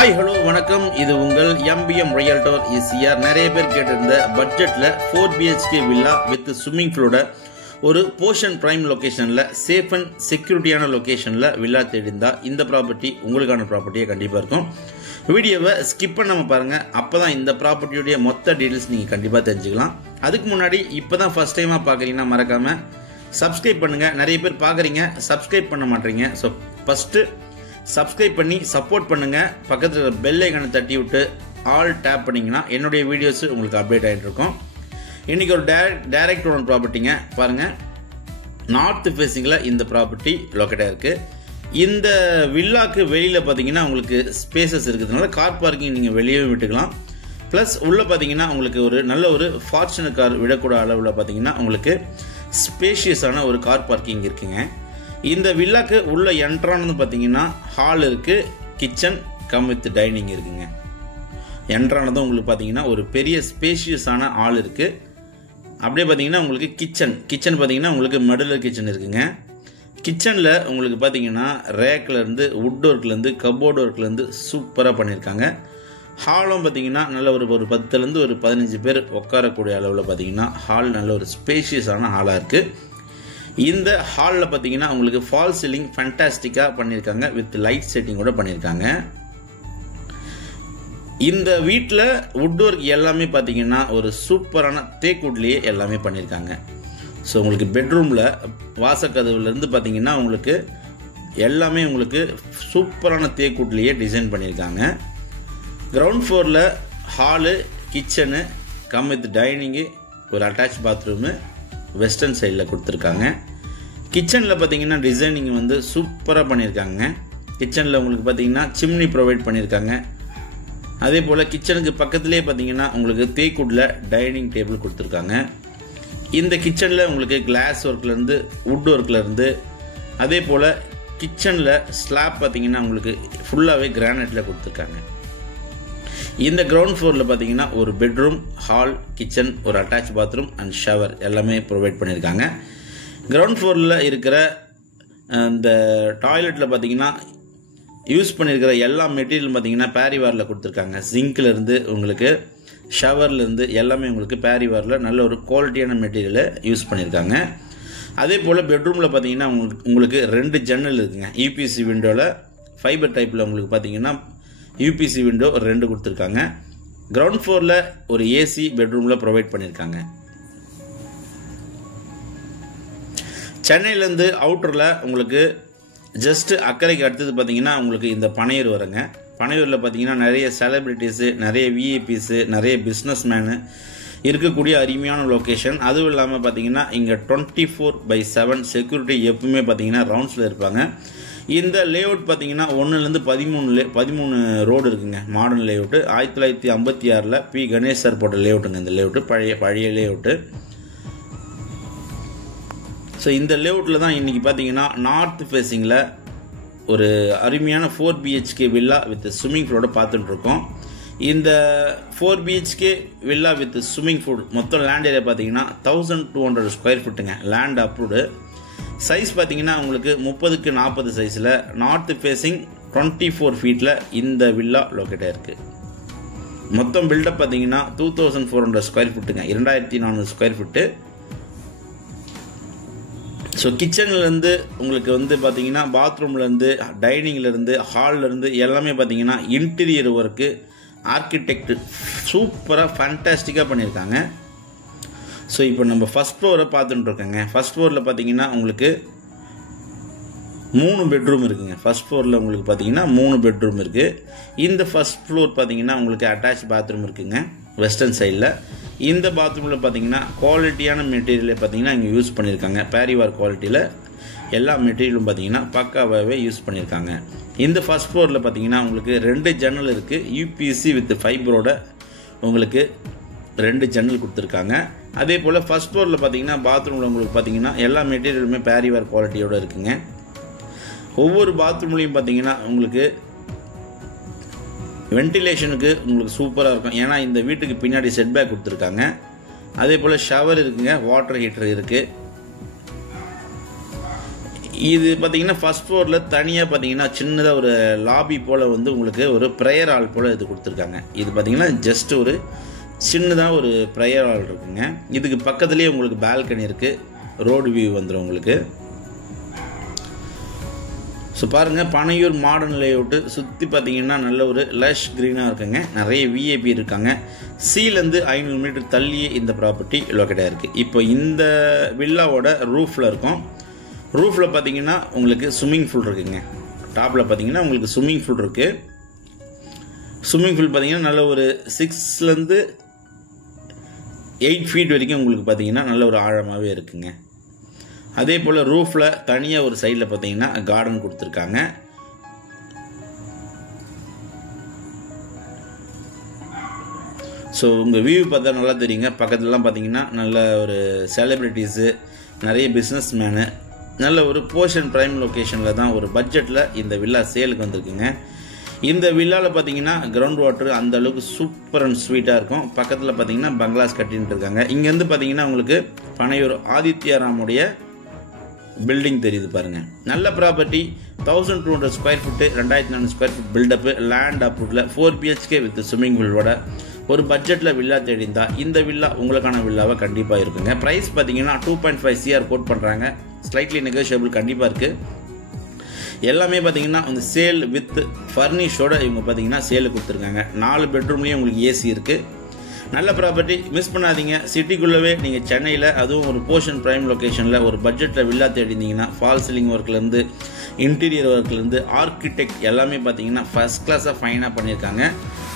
Hi hello வணக்கம். இது உங்கள் MBM Realtor ECR. நிறைய பேர் கேட்டிருந்த பட்ஜெட்டில் 4 BHK வில்லா வித் ஸ்விம்மிங் பூலோட ஒரு போர்ஷன் பிரைம் லொக்கேஷனில் சேஃப் அண்ட் செக்யூரிட்டியான லொக்கேஷனில் வில்லா தேடிந்தா இந்த ப்ராப்பர்ட்டி உங்களுக்கான ப்ராப்பர்ட்டியே கண்டிப்பாக இருக்கும். வீடியோவை ஸ்கிப் பண்ணாமல் பாருங்கள். அப்போ தான் இந்த ப்ராப்பர்ட்டியுடைய மொத்த டீட்டெயில்ஸ் நீங்கள் கண்டிப்பாக தெரிஞ்சுக்கலாம். அதுக்கு முன்னாடி இப்போ தான் ஃபஸ்ட் டைமாக பார்க்குறீங்கன்னா மறக்காமல் சப்ஸ்கிரைப் பண்ணுங்கள். நிறைய பேர் பார்க்குறீங்க, சப்ஸ்கிரைப் பண்ண மாட்டீங்க. ஸோ ஃபஸ்ட்டு சப்ஸ்கிரைப் பண்ணி சப்போர்ட் பண்ணுங்கள். பக்கத்தில் பெல் ஐக்கானை தட்டி விட்டு ஆல் டேப் பண்ணிங்கன்னா என்னுடைய வீடியோஸ் உங்களுக்கு அப்டேட் ஆகிட்டு இருக்கும். இன்றைக்கி ஒரு டைரக்ட் ஓன் ப்ராப்பர்ட்டிங்க. பாருங்கள், நார்த் ஃபேஸிங்கில் இந்த ப்ராப்பர்ட்டி லொக்கேட்டாக இருக்குது. இந்த வில்லாக்கு வெளியில் பார்த்தீங்கன்னா உங்களுக்கு ஸ்பேசஸ் இருக்கிறதுனால கார் பார்க்கிங் நீங்கள் வெளியே விட்டுக்கலாம். ப்ளஸ் உள்ளே பார்த்தீங்கன்னா உங்களுக்கு ஒரு நல்ல ஒரு ஃபார்ச்சுனர் கார் விடக்கூட அளவில் பார்த்தீங்கன்னா உங்களுக்கு ஸ்பேஷியஸான ஒரு கார் பார்க்கிங் இருக்குங்க. இந்த வில்லாக்கு உள்ள என்ட்ரானு பார்த்தீங்கன்னா ஹால் இருக்குது, கிச்சன் கம் வித் டைனிங் இருக்குங்க. என்ட்ரானதும் உங்களுக்கு பார்த்தீங்கன்னா ஒரு பெரிய ஸ்பேஷியஸான ஹால் இருக்குது. அப்படியே பார்த்தீங்கன்னா உங்களுக்கு கிச்சன் பார்த்தீங்கன்னா உங்களுக்கு மடுலர் கிச்சன் இருக்குங்க. கிச்சனில் உங்களுக்கு பார்த்தீங்கன்னா ரேக்லேருந்து வுட் ஒர்க்லேருந்து கப்போர்ட் ஒர்க்லேருந்து சூப்பராக பண்ணியிருக்காங்க. ஹாலும் பார்த்தீங்கன்னா நல்ல ஒரு 10லேருந்து ஒரு 15 பேர் உட்காரக்கூடிய அளவில் பார்த்தீங்கன்னா ஹால் நல்ல ஒரு ஸ்பேஷியஸான ஹாலாக இருக்குது. இந்த ஹாலில் பார்த்தீங்கன்னா உங்களுக்கு ஃபால் சீலிங் ஃபேண்டாஸ்டிக்காக பண்ணியிருக்காங்க, வித் லைட் செட்டிங் கூட பண்ணியிருக்காங்க. இந்த வீட்டில் வுட் ஒர்க் எல்லாமே பார்த்தீங்கன்னா ஒரு சூப்பரான தேக்குட்லேயே எல்லாமே பண்ணியிருக்காங்க. ஸோ உங்களுக்கு பெட்ரூமில் வாசக்கதவுலேருந்து பார்த்தீங்கன்னா உங்களுக்கு எல்லாமே உங்களுக்கு சூப்பரான தேக்குட்லேயே டிசைன் பண்ணியிருக்காங்க. கிரவுண்ட் ஃப்ளோரில் hall, kitchen come with dining, ஒரு அட்டாச் பாத்ரூமு வெஸ்டர்ன் சைடில் கொடுத்துருக்காங்க. கிச்சனில் பார்த்தீங்கன்னா டிசைனிங் வந்து சூப்பராக பண்ணியிருக்காங்க. கிச்சனில் உங்களுக்கு பார்த்தீங்கன்னா சிம்னி ப்ரொவைட் பண்ணியிருக்காங்க. அதே போல் கிச்சனுக்கு பக்கத்துலேயே பார்த்தீங்கன்னா உங்களுக்கு தேக்குட்டில் டைனிங் டேபிள் கொடுத்துருக்காங்க. இந்த கிச்சனில் உங்களுக்கு கிளாஸ் ஒர்க்லேருந்து வுட் ஒர்க்லேருந்து அதே போல் கிச்சனில் ஸ்லாப் பார்த்தீங்கன்னா உங்களுக்கு ஃபுல்லாகவே கிரானைட்டில் கொடுத்துருக்காங்க. இந்த கிரவுண்ட் ஃப்ளோரில் பார்த்தீங்கன்னா ஒரு பெட்ரூம், ஹால், கிச்சன், ஒரு அட்டாச் பாத்ரூம் அண்ட் ஷவர் எல்லாமே ப்ரொவைட் பண்ணியிருக்காங்க. கிரவுண்ட் ஃப்ளோரில் இருக்கிற இந்த டாய்லெட்டில் பார்த்தீங்கன்னா யூஸ் பண்ணியிருக்கிற எல்லா மெட்டீரியலும் பார்த்தீங்கன்னா பேரிவாரில் கொடுத்துருக்காங்க. சிங்க்லேருந்து உங்களுக்கு ஷவர்லேருந்து எல்லாமே உங்களுக்கு பேரிவாரில் நல்ல ஒரு குவாலிட்டியான மெட்டீரியலை யூஸ் பண்ணியிருக்காங்க. அதே போல் பெட்ரூமில் பார்த்தீங்கன்னா உங்களுக்கு 2 ஜன்னல் இருக்குங்க. யூபிசி விண்டோவில் ஃபைபர் டைப்பில் உங்களுக்கு பார்த்தீங்கன்னா யூபிசி விண்டோ 2 கொடுத்துருக்காங்க. கிரவுண்ட் ஃப்ளோரில் ஒரு ஏசி பெட்ரூமில் ப்ரொவைட் பண்ணியிருக்காங்க. சென்னையிலேருந்து அவுட்டரில் உங்களுக்கு ஜஸ்ட்டு அக்கறைக்கு அடுத்தது பார்த்தீங்கன்னா உங்களுக்கு இந்த பனையூர் வருங்க. பனையூரில் பார்த்தீங்கன்னா நிறைய செலிப்ரிட்டிஸு, நிறைய விஐபிஸு, நிறைய பிஸ்னஸ் மேனு இருக்கக்கூடிய அருமையான லொக்கேஷன். அதுவும் இல்லாமல் பார்த்தீங்கன்னா இங்கே 24/7 செக்யூரிட்டி எப்பவுமே பார்த்தீங்கன்னா ரவுண்ட்ஸில் இருப்பாங்க. இந்த லேஅவுட் பார்த்தீங்கன்னா 1லேருந்து 13 ரோடு இருக்குங்க. Modern layout 1956 P Ganesh sir போட்ட லேஅவுட்டுங்க. இந்த லேஅவுட்டு பழைய லேஅவுட்டு. ஸோ இந்த லேஅவுட்டில் தான் இன்றைக்கி பார்த்தீங்கன்னா நார்த் ஃபேஸிங்கில் ஒரு அருமையான 4 BHK வில்லா வித் ஸ்விம்மிங் பூலோட பார்த்துட்ருக்கோம். இந்த 4 BHK villa with swimming pool மொத்தம் லேண்ட் ஏரியா பார்த்தீங்கன்னா 1200 ஸ்கொயர் ஃபீட்டுங்க. Land approved. சைஸ் பார்த்தீங்கன்னா உங்களுக்கு 30x40 சைஸில் நார்த் ஃபேஸிங் 24 ஃபீட்டில் இந்த வில்லா லொக்கேட்டாக இருக்குது. மொத்தம் பில்டப் பார்த்தீங்கன்னா 2400 ஸ்கொயர் ஃபீட்டுங்க, 2400 ஸ்கொயர் ஃபீட்டு. ஸோ கிச்சன்லேருந்து உங்களுக்கு வந்து பார்த்தீங்கன்னா பாத்ரூம்லேருந்து டைனிங்லேருந்து ஹால்லேருந்து எல்லாமே பார்த்தீங்கன்னா இன்டீரியர் ஒர்க்கு ஆர்கிடெக்ட் சூப்பராக ஃபேண்டாஸ்டிக்காக பண்ணியிருக்காங்க. ஸோ இப்போ நம்ம ஃபஸ்ட் ஃப்ளோரை பார்த்துட்டுருக்கோங்க. ஃபஸ்ட் ஃப்ளோரில் பார்த்தீங்கன்னா உங்களுக்கு 3 பெட்ரூம் இருக்குங்க. ஃபஸ்ட் ஃப்ளோரில் உங்களுக்கு பார்த்தீங்கன்னா 3 பெட்ரூம் இருக்குது. இந்த ஃபஸ்ட் ஃப்ளோர் பார்த்தீங்கன்னா உங்களுக்கு அட்டாச் பாத்ரூம் இருக்குங்க வெஸ்டர்ன் சைடில். இந்த பாத்ரூமில் பார்த்தீங்கன்னா குவாலிட்டியான மெட்டீரியலை பார்த்தீங்கன்னா இங்கே யூஸ் பண்ணியிருக்காங்க. பேரிவார் குவாலிட்டியில் எல்லா மெட்டீரியலும் பார்த்தீங்கன்னா பக்காவாகவே யூஸ் பண்ணியிருக்காங்க. இந்த ஃபஸ்ட் ஃப்ளோரில் பார்த்தீங்கன்னா உங்களுக்கு 2 ஜன்னல் இருக்குது. யூபிசி வித் ஃபைபரோட உங்களுக்கு 2 ஜன்னல் கொடுத்துருக்காங்க. அதே போல் ஃபஸ்ட் ஃப்ளோரில் பார்த்தீங்கன்னா பாத்ரூமில் உங்களுக்கு பார்த்தீங்கன்னா எல்லா மெட்டீரியலுமே பேரிவார் குவாலிட்டியோடு இருக்குங்க. ஒவ்வொரு பாத்ரூம்லேயும் பார்த்தீங்கன்னா உங்களுக்கு வென்டிலேஷனுக்கு உங்களுக்கு சூப்பராக இருக்கும். ஏன்னா இந்த வீட்டுக்கு பின்னாடி செட்பேக் கொடுத்துருக்காங்க. அதே போல் ஷவர் இருக்குங்க, வாட்டர் ஹீட்டர் இருக்குது. இது பார்த்தீங்கன்னா ஃபர்ஸ்ட் ஃப்ளோரில் தனியாக பார்த்தீங்கன்னா சின்னதாக ஒரு லாபி போல் வந்து உங்களுக்கு ஒரு ப்ரேயர் ஹால் போல் இது கொடுத்துருக்காங்க. இது பார்த்தீங்கன்னா ஜஸ்ட் ஒரு சின்னதாக ஒரு ப்ரேயர் ஹால் இருக்குங்க. இதுக்கு பக்கத்துலேயே உங்களுக்கு பால்கனி இருக்குது, ரோடு வியூ வந்துடும் உங்களுக்கு. ஸோ பாருங்கள், பனையூர் மாடர்ன் லேஅவுட்டு சுற்றி பார்த்தீங்கன்னா நல்ல ஒரு லஷ் க்ரீனாக இருக்குங்க. நிறைய விஐபி இருக்காங்க. சீலேருந்து 500 மீட்டர் தள்ளியே இந்த ப்ராப்பர்ட்டி லொக்கேட்டாக இருக்குது. இப்போ இந்த வில்லாவோட ரூஃபில் இருக்கும். ரூஃபில் பார்த்தீங்கன்னா உங்களுக்கு ஸ்விம்மிங் பூல் இருக்குங்க. டாப்பில் பார்த்தீங்கன்னா உங்களுக்கு ஸ்விம்மிங் பூல் இருக்குது. ஸ்விம்மிங் பூல் பார்த்தீங்கன்னா நல்ல ஒரு 6 to 8 feet வரைக்கும் உங்களுக்கு பார்த்தீங்கன்னா நல்ல ஒரு ஆழமாகவே இருக்குங்க. அதே போல் ரூஃபில் தனியாக ஒரு சைடில் பார்த்தீங்கன்னா கார்டன் கொடுத்துருக்காங்க. ஸோ உங்கள் வியூ பார்த்தா நல்லா தெரியுங்க. பக்கத்துலலாம் பார்த்தீங்கன்னா நல்ல ஒரு செலிப்ரிட்டிஸு, நிறைய பிஸ்னஸ் மேனு, நல்ல ஒரு போர்ஷன் ப்ரைம் லொக்கேஷனில் தான் ஒரு பட்ஜெட்டில் இந்த வில்லா சேலுக்கு வந்திருக்குங்க. இந்த வில்லாவில் பார்த்தீங்கன்னா கிரவுண்ட் வாட்டர் அந்த அளவுக்கு சூப்பர் அண்ட் ஸ்வீட்டாக இருக்கும். பக்கத்தில் பார்த்தீங்கன்னா பங்களாஸ் கட்டின்னு இருக்காங்க. இங்கேருந்து பார்த்தீங்கன்னா உங்களுக்கு பனையூர் ஆதித்யாராமுடைய பில்டிங் தெரியுது பாருங்கள். நல்ல property, 1200 square feet, 2400 square feet buildup, land அப்ரூவ்டில் 4 BHK வித் ஸ்விம்மிங் பூலோட ஒரு பட்ஜெட்டில் வில்லா தேடிந்தா இந்த வில்லா உங்களுக்கான வில்லாவை கண்டிப்பாக இருக்குங்க. ப்ரைஸ் பார்த்தீங்கன்னா 2.5 CR கோட் பண்ணுறாங்க. ஸ்லைட்லி நெகோஷியபிள் கண்டிப்பாக இருக்குது. எல்லாமே பார்த்தீங்கன்னா அந்த சேல் வித் ஃபர்னிஷோட இவங்க பார்த்தீங்கன்னா சேலுக்கு கொடுத்துருக்காங்க. 4 பெட்ரூம்லேயும் உங்களுக்கு ஏசி இருக்குது. நல்ல ப்ராப்பர்ட்டி, மிஸ் பண்ணாதீங்க. சிட்டிக்குள்ளவே நீங்கள் சென்னையில், அதுவும் ஒரு போர்ஷன் ப்ரைம் லொக்கேஷனில் ஒரு பட்ஜெட்டில் வில்லா தேடிந்தீங்கன்னா ஃபால் சீலிங் ஒர்க்லேருந்து இன்டீரியர் ஒர்க்லேருந்து ஆர்கிடெக்ட் எல்லாமே பார்த்தீங்கன்னா ஃபஸ்ட் கிளாஸாக ஃபைனாக பண்ணியிருக்காங்க.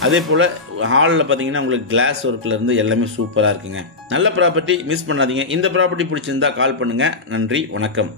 அதே போல் ஹாலில் பார்த்தீங்கன்னா உங்களுக்கு கிளாஸ் ஒர்க்லேருந்து எல்லாமே சூப்பராக இருக்குங்க. நல்ல ப்ராப்பர்ட்டி, மிஸ் பண்ணாதீங்க. இந்த ப்ராப்பர்ட்டி பிடிச்சிருந்தா கால் பண்ணுங்கள். நன்றி, வணக்கம்.